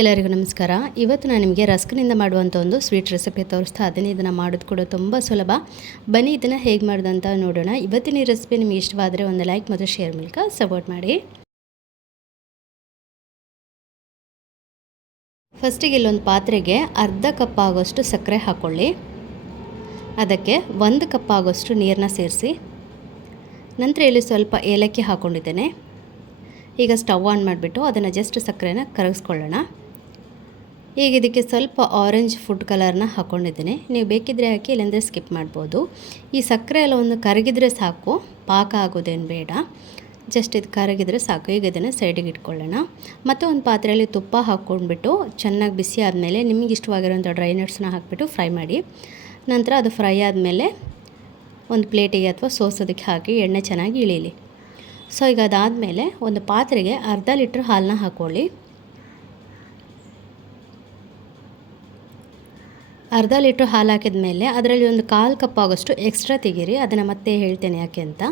ಎಲ್ಲರಿಗೂ ನಮಸ್ಕಾರ. ಇವತ್ತು ನಾನು ನಿಮಗೆ ರಸ್ಕ್ನಿಂದ ಮಾಡುವಂಥ ಒಂದು ಸ್ವೀಟ್ ರೆಸಿಪಿ ತೋರಿಸ್ತಾ ಅದನ್ನೇ ಇದನ್ನು ಮಾಡೋದು ಕೂಡ ತುಂಬ ಸುಲಭ. ಬನ್ನಿ, ಇದನ್ನು ಹೇಗೆ ಮಾಡೋದಂತ ನೋಡೋಣ. ಇವತ್ತಿನ ಈ ರೆಸಿಪಿ ನಿಮಗೆ ಇಷ್ಟವಾದರೆ ಒಂದು ಲೈಕ್ ಮತ್ತು ಶೇರ್ ಮೂಲಕ ಸಪೋರ್ಟ್ ಮಾಡಿ. ಫಸ್ಟಿಗೆ ಇಲ್ಲೊಂದು ಪಾತ್ರೆಗೆ ಅರ್ಧ ಕಪ್ ಆಗೋಷ್ಟು ಸಕ್ಕರೆ ಹಾಕ್ಕೊಳ್ಳಿ ಅದಕ್ಕೆ ಒಂದು ಕಪ್ ಆಗೋಷ್ಟು ನೀರನ್ನ ಸೇರಿಸಿ. ನಂತರ ಇಲ್ಲಿ ಸ್ವಲ್ಪ ಏಲಕ್ಕಿ ಹಾಕ್ಕೊಂಡಿದ್ದೇನೆ ಈಗ ಸ್ಟವ್ ಆನ್ ಮಾಡಿಬಿಟ್ಟು ಅದನ್ನು ಜಸ್ಟ್ ಸಕ್ಕರೆನ ಕರಗಿಸ್ಕೊಳ್ಳೋಣ. ಈಗ ಇದಕ್ಕೆ ಸ್ವಲ್ಪ ಆರೆಂಜ್ ಫುಡ್ ಕಲರ್ನ ಹಾಕ್ಕೊಂಡಿದ್ದೀನಿ ನೀವು ಬೇಕಿದ್ದರೆ ಹಾಕಿ, ಇಲ್ಲಾಂದರೆ ಸ್ಕಿಪ್ ಮಾಡ್ಬೋದು. ಈ ಸಕ್ಕರೆ ಎಲ್ಲ ಒಂದು ಕರಗಿದ್ರೆ ಸಾಕು, ಪಾಕ ಆಗೋದೇನು ಬೇಡ. ಜಸ್ಟ್ ಇದು ಕರಗಿದ್ರೆ ಸಾಕು. ಈಗ ಇದನ್ನು ಸೈಡಿಗೆ ಇಟ್ಕೊಳ್ಳೋಣ. ಮತ್ತು ಒಂದು ಪಾತ್ರೆಯಲ್ಲಿ ತುಪ್ಪ ಹಾಕ್ಕೊಂಡ್ಬಿಟ್ಟು ಚೆನ್ನಾಗಿ ಬಿಸಿ ಆದಮೇಲೆ ನಿಮಗೆ ಇಷ್ಟವಾಗಿರೋಂಥ ಡ್ರೈ ನಟ್ಸ್ನ ಹಾಕಿಬಿಟ್ಟು ಫ್ರೈ ಮಾಡಿ. ನಂತರ ಅದು ಫ್ರೈ ಆದಮೇಲೆ ಒಂದು ಪ್ಲೇಟಿಗೆ ಅಥವಾ ಸೋಸೋದಕ್ಕೆ ಹಾಕಿ ಎಣ್ಣೆ ಚೆನ್ನಾಗಿ ಇಳೀಲಿ. ಸೊ ಈಗ ಅದಾದಮೇಲೆ ಒಂದು ಪಾತ್ರೆಗೆ ಅರ್ಧ ಲೀಟ್ರ್ ಹಾಲನ್ನ ಹಾಕ್ಕೊಳ್ಳಿ ಅರ್ಧ ಲೀಟ್ರ್ ಹಾಲು ಹಾಕಿದ ಮೇಲೆ ಅದರಲ್ಲಿ ಒಂದು ಕಾಲು ಕಪ್ ಆಗೋಷ್ಟು ಎಕ್ಸ್ಟ್ರಾ ತೆಗೀರಿ. ಅದನ್ನು ಮತ್ತೆ ಹೇಳ್ತೇನೆ ಯಾಕೆ ಅಂತ.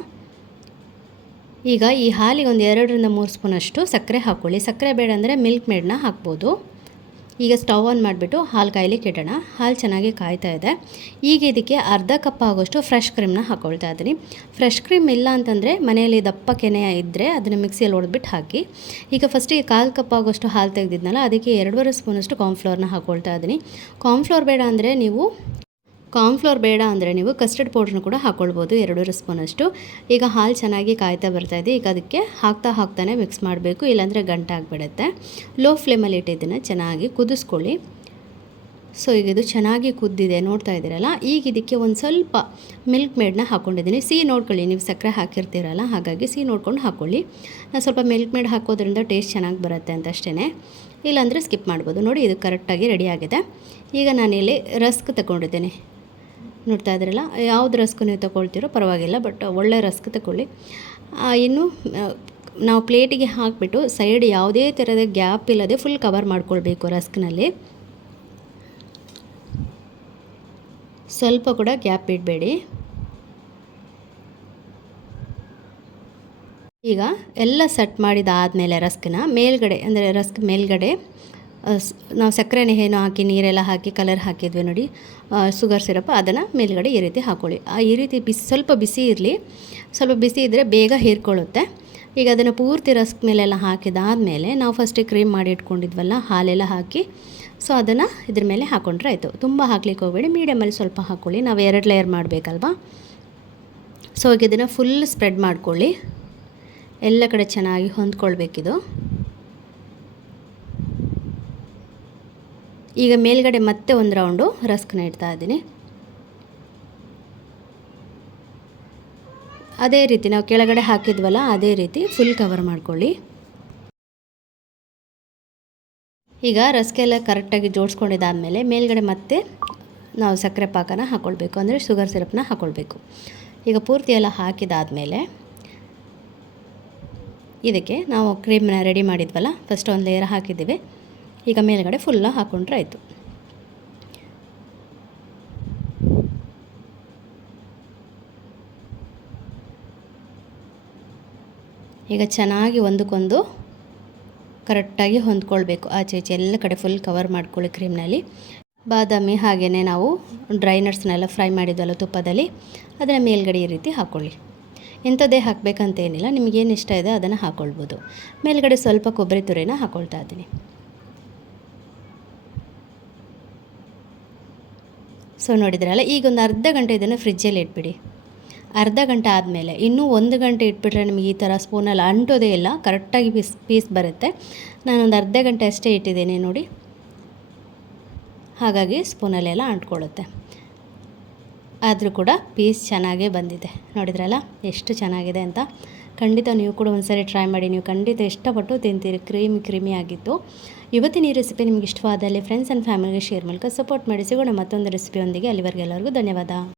ಈಗ ಈ ಹಾಲಿಗೆ ಒಂದು ಎರಡರಿಂದ ಮೂರು ಸ್ಪೂನಷ್ಟು ಸಕ್ಕರೆ ಹಾಕ್ಕೊಳ್ಳಿ ಸಕ್ಕರೆ ಬೇಡ ಅಂದರೆ ಮಿಲ್ಕ್ ಮೇಡನ್ನ ಹಾಕ್ಬೋದು. ಈಗ ಸ್ಟವ್ ಆನ್ ಮಾಡಿಬಿಟ್ಟು ಹಾಲು ಕಾಯಲಿಕ್ಕೆ ಇಡೋಣ ಹಾಲು ಚೆನ್ನಾಗಿ ಕಾಯ್ತಾ ಇದೆ. ಈಗ ಇದಕ್ಕೆ ಅರ್ಧ ಕಪ್ ಆಗೋಷ್ಟು ಫ್ರೆಶ್ ಕ್ರೀಮ್ನ ಹಾಕ್ಕೊಳ್ತಾ ಇದ್ದೀನಿ. ಫ್ರೆಶ್ ಕ್ರೀಮ್ ಇಲ್ಲ ಅಂತಂದರೆ ಮನೆಯಲ್ಲಿ ದಪ್ಪ ಕೆನೆ ಇದ್ದರೆ ಅದನ್ನು ಮಿಕ್ಸಿಯಲ್ಲಿ ಹೊಡೆದ್ಬಿಟ್ಟು ಹಾಕಿ. ಈಗ ಫಸ್ಟಿಗೆ ಕಾಲು ಕಪ್ ಆಗೋಷ್ಟು ಹಾಲು ತೆಗೆದಿದ್ನಲ್ಲ, ಅದಕ್ಕೆ ಎರಡೂವರೆ ಸ್ಪೂನಷ್ಟು ಕಾರ್ನ್ಫ್ಲೋರ್ನ ಹಾಕ್ಕೊಳ್ತಾ ಇದ್ದೀನಿ. ಕಾರ್ನ್ಫ್ಲೋರ್ ಬೇಡ ಅಂದರೆ ನೀವು ಕಾರ್ನ್ಫ್ಲೋರ್ ಬೇಡ ಅಂದರೆ ನೀವು ಕಸ್ಟರ್ಡ್ ಪೌಡ್ರನ್ನ ಕೂಡ ಹಾಕ್ಕೊಳ್ಬೋದು ಎರಡೂರು ಸ್ಪೂನಷ್ಟು ಈಗ ಹಾಲು ಚೆನ್ನಾಗಿ ಕಾಯ್ತಾ ಇದೆ, ಈಗ ಅದಕ್ಕೆ ಹಾಕ್ತಾ ಹಾಕ್ತಾನೆ ಮಿಕ್ಸ್ ಮಾಡಬೇಕು, ಇಲ್ಲಾಂದರೆ ಗಂಟಾಗಿಬಿಡುತ್ತೆ ಲೋ ಫ್ಲೇಮಲ್ಲಿ ಇಟ್ಟಿದ್ದನ್ನು ಚೆನ್ನಾಗಿ ಕುದಿಸ್ಕೊಳ್ಳಿ. ಸೊ ಈಗ ಇದು ಚೆನ್ನಾಗಿ ಕುದ್ದಿದೆ, ನೋಡ್ತಾ ಇದ್ದೀರಲ್ಲ? ಈಗ ಇದಕ್ಕೆ ಒಂದು ಸ್ವಲ್ಪ ಮಿಲ್ಕ್ ಮೇಡನ್ನ ಹಾಕ್ಕೊಂಡಿದ್ದೀನಿ ಸಿಹಿ ನೋಡ್ಕೊಳ್ಳಿ, ನೀವು ಸಕ್ಕರೆ ಹಾಕಿರ್ತೀರಲ್ಲ, ಹಾಗಾಗಿ ಸಿಹಿ ನೋಡ್ಕೊಂಡು ಹಾಕ್ಕೊಳ್ಳಿ ನಾನು ಸ್ವಲ್ಪ ಮಿಲ್ಕ್ ಮೇಡ್ ಹಾಕೋದ್ರಿಂದ ಟೇಸ್ಟ್ ಚೆನ್ನಾಗಿ ಬರುತ್ತೆ ಅಂತ ಅಷ್ಟೇ ಇಲ್ಲಾಂದರೆ ಸ್ಕಿಪ್ ಮಾಡ್ಬೋದು. ನೋಡಿ, ಇದು ಕರೆಕ್ಟಾಗಿ ರೆಡಿಯಾಗಿದೆ ಈಗ ನಾನಿಲ್ಲಿ ರಸ್ಕ್ ತಗೊಂಡಿದ್ದೇನೆ. ನೋಡ್ತಾ ಇದ್ರಲ್ಲ, ಯಾವ್ದು ರಸ್ಕ್ ನೀವು ತಗೊಳ್ತೀರೋ ಪರವಾಗಿಲ್ಲ, ಬಟ್ ಒಳ್ಳೆ ರಸ್ಕ್ ತಗೊಳ್ಳಿ. ಇನ್ನು ನಾವು ಪ್ಲೇಟಿಗೆ ಹಾಕಿಬಿಟ್ಟು ಸೈಡ್ ಯಾವುದೇ ಥರದ ಗ್ಯಾಪ್ ಇಲ್ಲದೆ ಫುಲ್ ಕವರ್ ಮಾಡ್ಕೊಳ್ಬೇಕು ರಸ್ಕ್ನಲ್ಲಿ. ಸ್ವಲ್ಪ ಕೂಡ ಗ್ಯಾಪ್ ಇಡಬೇಡಿ. ಈಗ ಎಲ್ಲ ಸೆಟ್ ಮಾಡಿದಾದಮೇಲೆ ರಸ್ಕನ್ನ ಮೇಲ್ಗಡೆ, ಅಂದರೆ ರಸ್ಕ್ ಮೇಲ್ಗಡೆ ನಾವು ಸಕ್ಕರೆನೇ ಏನು ಹಾಕಿ, ನೀರೆಲ್ಲ ಹಾಕಿ ಕಲರ್ ಹಾಕಿದ್ವಿ ನೋಡಿ. ಸುಗರ್ ಸಿರಪ್ ಅದನ್ನು ಮೇಲುಗಡೆ ಈ ರೀತಿ ಹಾಕ್ಕೊಳ್ಳಿ ಆ, ಈ ರೀತಿ ಬಿಸಿ, ಸ್ವಲ್ಪ ಬಿಸಿ ಇರಲಿ. ಸ್ವಲ್ಪ ಬಿಸಿ ಇದ್ದರೆ ಬೇಗ ಹೀರ್ಕೊಳ್ಳುತ್ತೆ. ಈಗ ಅದನ್ನು ಪೂರ್ತಿ ರಸ್ಕ್ ಮೇಲೆಲ್ಲ ಹಾಕಿದಾದಮೇಲೆ ನಾವು ಫಸ್ಟಿಗೆ ಕ್ರೀಮ್ ಮಾಡಿ ಇಟ್ಕೊಂಡಿದ್ವಲ್ಲ, ಹಾಲೆಲ್ಲ ಹಾಕಿ ಸೊ ಅದನ್ನು ಇದ್ರ ಮೇಲೆ ಹಾಕ್ಕೊಂಡ್ರೆ ಆಯಿತು. ತುಂಬ ಹಾಕ್ಲಿಕ್ಕೆ ಹೋಗಬೇಡಿ ಮೀಡಿಯಮಲ್ಲಿ ಸ್ವಲ್ಪ ಹಾಕ್ಕೊಳ್ಳಿ ನಾವು ಎರಡು ಲೇಯರ್ ಮಾಡಬೇಕಲ್ವಾ? ಸೊ ಈಗ ಇದನ್ನು ಫುಲ್ ಸ್ಪ್ರೆಡ್ ಮಾಡ್ಕೊಳ್ಳಿ. ಎಲ್ಲ ಕಡೆ ಚೆನ್ನಾಗಿ ಹೊಂದ್ಕೊಳ್ಬೇಕಿದು. ಈಗ ಮೇಲ್ಗಡೆ ಮತ್ತೆ ಒಂದು ರೌಂಡು ರಸ್ಕ್ನ ಇಡ್ತಾ ಇದ್ದೀನಿ. ಅದೇ ರೀತಿ ನಾವು ಕೆಳಗಡೆ ಹಾಕಿದ್ವಲ್ಲ, ಅದೇ ರೀತಿ ಫುಲ್ ಕವರ್ ಮಾಡ್ಕೊಳ್ಳಿ. ಈಗ ರಸ್ಕೆಲ್ಲ ಕರೆಕ್ಟಾಗಿ ಜೋಡಿಸ್ಕೊಂಡಿದ್ದಾದಮೇಲೆ ಮೇಲ್ಗಡೆ ಮತ್ತೆ ನಾವು ಸಕ್ಕರೆ ಪಾಕನ ಹಾಕ್ಕೊಳ್ಬೇಕು ಅಂದರೆ ಶುಗರ್ ಸಿರಪ್ನ ಹಾಕ್ಕೊಳ್ಬೇಕು ಈಗ ಪೂರ್ತಿ ಎಲ್ಲ ಹಾಕಿದಾದಮೇಲೆ ಇದಕ್ಕೆ ನಾವು ಕ್ರೀಮ್ನ ರೆಡಿ ಮಾಡಿದ್ವಲ್ಲ ಫಸ್ಟ್ ಒಂದು ಲೇಯರ್ ಹಾಕಿದ್ದೀವಿ. ಈಗ ಮೇಲುಗಡೆ ಫುಲ್ಲ ಹಾಕೊಂಡ್ರೆ ಆಯಿತು. ಈಗ ಚೆನ್ನಾಗಿ ಒಂದಕ್ಕೊಂದು ಕರೆಕ್ಟಾಗಿ ಹೊಂದ್ಕೊಳ್ಬೇಕು. ಆಚೆ ಈಚೆ ಎಲ್ಲ ಕಡೆ ಫುಲ್ ಕವರ್ ಮಾಡ್ಕೊಳ್ಳಿ ಕ್ರೀಮ್ನಲ್ಲಿ ಬಾದಾಮಿ ಹಾಗೆಯೇ ನಾವು ಡ್ರೈ ನಟ್ಸ್ನೆಲ್ಲ ಫ್ರೈ ಮಾಡಿದ್ವಲ್ಲ ತುಪ್ಪದಲ್ಲಿ ಅದನ್ನು ಮೇಲ್ಗಡೆ ಈ ರೀತಿ ಹಾಕ್ಕೊಳ್ಳಿ ಇಂಥದ್ದೇ ಹಾಕಬೇಕಂತೇನಿಲ್ಲ ನಿಮಗೇನು ಇಷ್ಟ ಇದೆ ಅದನ್ನು ಹಾಕ್ಕೊಳ್ಬೋದು ಮೇಲ್ಗಡೆ ಸ್ವಲ್ಪ ಕೊಬ್ಬರಿ ತುರಿನ ಹಾಕ್ಕೊಳ್ತಾ ಇದ್ದೀನಿ. ಸೊ ನೋಡಿದ್ರಲ್ಲ, ಈಗ ಒಂದು ಅರ್ಧ ಗಂಟೆ ಇದನ್ನು ಫ್ರಿಜ್ಜಲ್ಲಿ ಇಟ್ಬಿಡಿ. ಅರ್ಧ ಗಂಟೆ ಆದಮೇಲೆ, ಇನ್ನೂ ಒಂದು ಗಂಟೆ ಇಟ್ಬಿಟ್ರೆ ನಿಮಗೆ ಈ ಥರ ಸ್ಪೂನಲ್ಲಿ ಅಂಟೋದೇ ಇಲ್ಲ ಕರೆಕ್ಟಾಗಿ ಪೀಸ್ ಪೀಸ್ ಬರುತ್ತೆ. ನಾನೊಂದು ಅರ್ಧ ಗಂಟೆ ಅಷ್ಟೇ ಇಟ್ಟಿದ್ದೀನಿ, ನೋಡಿ. ಹಾಗಾಗಿ ಸ್ಪೂನಲ್ಲೆಲ್ಲ ಅಂಟ್ಕೊಳ್ಳುತ್ತೆ. ಆದರೂ ಕೂಡ ಪೀಸ್ ಚೆನ್ನಾಗೇ ಬಂದಿದೆ. ನೋಡಿದ್ರಲ್ಲ, ಎಷ್ಟು ಚೆನ್ನಾಗಿದೆ ಅಂತ. ಖಂಡಿತ ನೀವು ಕೂಡ ಒಂದ್ಸರಿ ಟ್ರೈ ಮಾಡಿ, ನೀವು ಖಂಡಿತ ಇಷ್ಟಪಟ್ಟು ತಿಂತೀರಿ. ಕ್ರೀಮಿ ಕ್ರೀಮಿ ಆಗಿತ್ತು. ಇವತ್ತಿನ ಈ ರೆಸಿಪಿ ನಿಮ್ಗೆ ಇಷ್ಟವಾದಲ್ಲಿ ಫ್ರೆಂಡ್ಸ್ ಆ್ಯಂಡ್ ಫ್ಯಾಮಿಲಿಗೆ ಶೇರ್ ಮೂಲಕ ಸಪೋರ್ಟ್ ಮಾಡಿ. ಸಿಗೋಣ ಮತ್ತೊಂದು ರೆಸಿಪಿಯೊಂದಿಗೆ ಅಲ್ಲಿವರೆಗೆ ಎಲ್ಲರಿಗೂ ಧನ್ಯವಾದ.